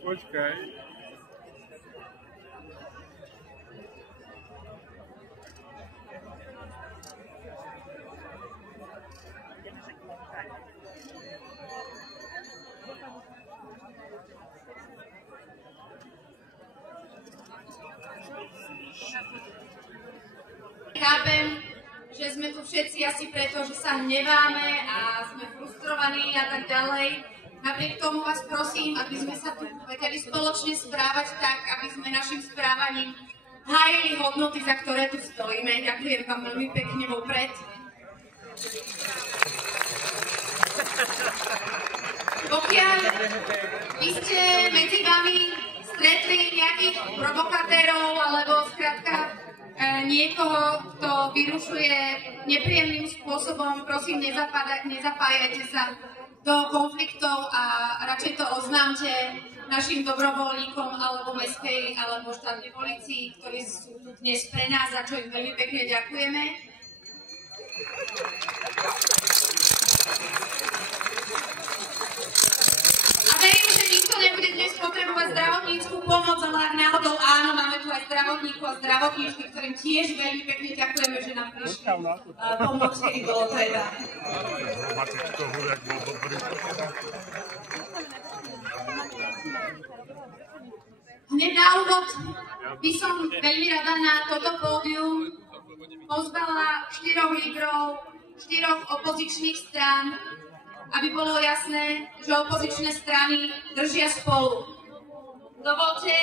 Počkaj. Chápem, že sme tu všetci asi preto, že sa hneváme a sme frustrovaní a tak ďalej. Napriek tomu vás prosím, aby sme sa tu vedeli spoločne správať tak, aby sme našim správaním hájili hodnoty, za ktoré tu stojíme. Ďakujem vám veľmi pekne vopred. Pokiaľ vy ste medzi vami stretli nejakých provokatérov alebo skrátka niekoho, kto vyrušuje nepríjemným spôsobom, prosím, nezapájajte sa do konfliktov a radšej to oznámte našim dobrovoľníkom alebo mestskej alebo štátnej polícii, ktorí sú tu dnes pre nás, za čo im veľmi pekne ďakujeme. A verím, že nikto nebude dnes potrebovať zdravotníckú pomoc, ale ak náhodou áno, máme tu aj zdravotníkov a zdravotníčky, ktorým tiež veľmi pekne ďakujeme, že nám prišli pomôcť, kedy bolo treba. Hneď na úvod by som veľmi rada na toto pódium pozvala 4 lídrov 4 opozičných strán, aby bolo jasné, že opozičné strany držia spolu. Dovolte,